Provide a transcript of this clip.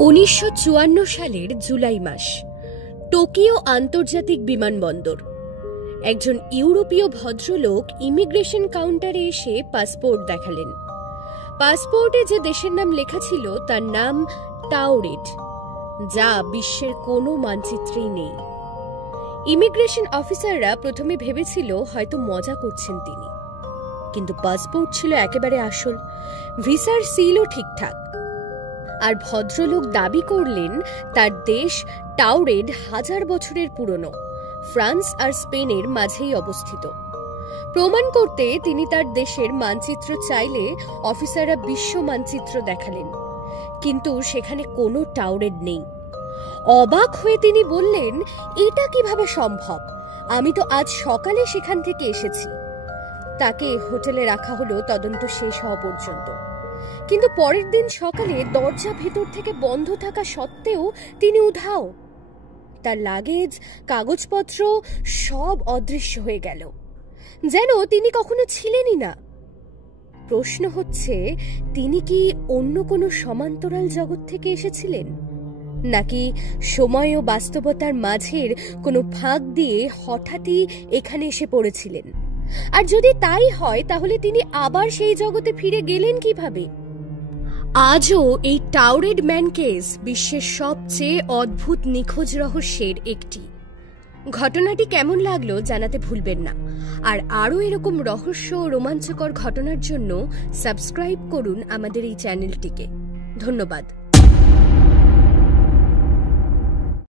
1954 সালের জুলাই মাস, টোকিও আন্তর্জাতিক বিমানবন্দর। একজন ইউরোপীয় ভদ্রলোক ইমিগ্রেশন কাউন্টারে এসে পাসপোর্ট দেখালেন। পাসপোর্টে যে দেশের নাম লেখা ছিল তার নাম টাউরেড, যা বিশ্বের কোনো মানচিত্রেই নেই। ইমিগ্রেশন অফিসাররা প্রথমে ভেবেছিল হয়তো মজা করছেন তিনি, কিন্তু পাসপোর্ট ছিল একেবারে আসল, ভিসার সিলও ঠিকঠাক। আর ভদ্রলোক দাবি করলেন তার দেশ টাউরেড 1000 বছরের পুরনো, ফ্রান্স আর স্পেনের মাঝেই অবস্থিত। প্রমাণ করতে তিনি তার দেশের মানচিত্র চাইলে অফিসাররা বিশ্ব মানচিত্র দেখালেন, কিন্তু সেখানে কোনো টাউরেড নেই। অবাক হয়ে তিনি বললেন, এটা কিভাবে সম্ভব? আমি তো আজ সকালে সেখান থেকে এসেছি। তাকে হোটেলে রাখা হলো তদন্ত শেষ হওয়া পর্যন্ত, কিন্তু পরের দিন সকালে দরজা ভেতর থেকে বন্ধ থাকা সত্ত্বেও তিনি উধাও। তার লাগেজ, কাগজপত্র সব অদৃশ্য হয়ে গেল, যেন তিনি কখনো ছিলেনই না। প্রশ্ন হচ্ছে, তিনি কি অন্য কোনো সমান্তরাল জগৎ থেকে এসেছিলেন, নাকি সময় ও বাস্তবতার মাঝের কোনো ফাঁক দিয়ে হঠাৎই এখানে এসে পড়েছিলেন? আর যদি তাই হয়, তাহলে তিনি আবার সেই জগতে ফিরে গেলেন কিভাবে? আজও এই টাউরেড ম্যান কেস বিশ্বের সবচেয়ে অদ্ভুত নিখোঁজ রহস্যের একটি। ঘটনাটি কেমন লাগলো জানাতে ভুলবেন না। আর আরও এরকম রহস্য ও রোমাঞ্চকর ঘটনার জন্য সাবস্ক্রাইব করুন আমাদের এই চ্যানেলটিকে। ধন্যবাদ।